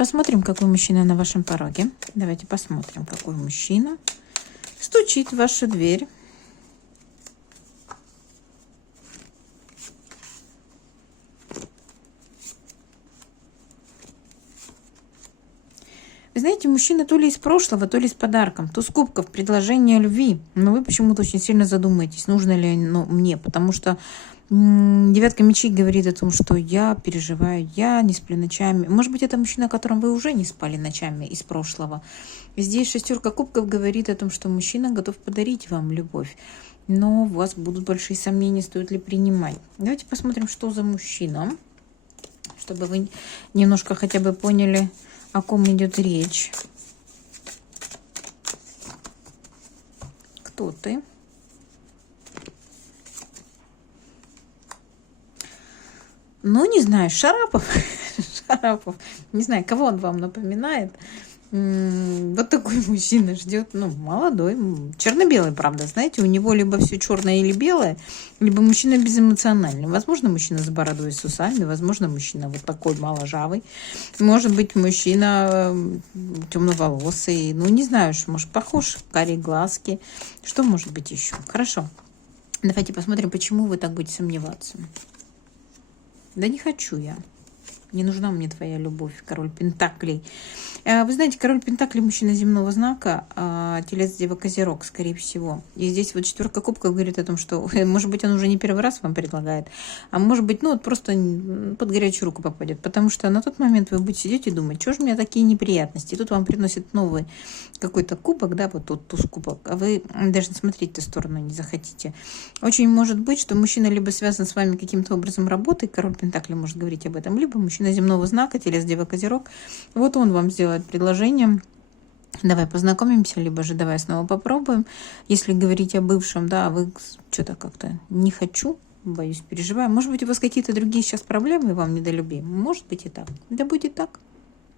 Посмотрим, какой мужчина на вашем пороге. Давайте посмотрим, какой мужчина стучит в вашу дверь. Вы знаете, мужчина то ли из прошлого, то ли с подарком. Туз кубков, предложение любви. Но вы почему-то очень сильно задумаетесь, нужно ли оно мне. Потому что девятка мечей говорит о том, что я переживаю, я не сплю ночами. Может быть, это мужчина, о котором вы уже не спали ночами из прошлого. Здесь шестерка кубков говорит о том, что мужчина готов подарить вам любовь. Но у вас будут большие сомнения, стоит ли принимать. Давайте посмотрим, что за мужчина. Чтобы вы немножко хотя бы поняли, о ком идет речь. Кто ты? Ну, не знаю, Шарапов. Шарапов. Не знаю, кого он вам напоминает. Вот такой мужчина ждет, ну, молодой, черно-белый, правда, знаете, у него либо все черное или белое, либо мужчина безэмоциональный. Возможно, мужчина с бородой и с усами, возможно, мужчина вот такой моложавый, может быть, мужчина темноволосый, ну, не знаю, что, может, похож, карие глазки, что может быть еще? Хорошо, давайте посмотрим, почему вы так будете сомневаться. Да не хочу я. Не нужна мне твоя любовь, король пентаклей. Вы знаете, король пентаклей мужчина земного знака, телец, дева, козерог, скорее всего. И здесь вот четверка кубков говорит о том, что, может быть, он уже не первый раз вам предлагает, а может быть, ну, вот просто под горячую руку попадет. Потому что на тот момент вы будете сидеть и думать, что же у меня такие неприятности. И тут вам приносит новый какой-то кубок, да, вот тут туз кубок, а вы даже смотреть в ту сторону не захотите. Очень может быть, что мужчина либо связан с вами каким-то образом работой, король пентаклей может говорить об этом, либо мужчина земного знака, телец, дева, козерог, вот он вам сделает предложение. Давай познакомимся, либо же давай снова попробуем. Если говорить о бывшем, да, а вы что-то как-то не хочу, боюсь, переживаю. Может быть, у вас какие-то другие сейчас проблемы, вам не до любви. Может быть и так. Да будет так.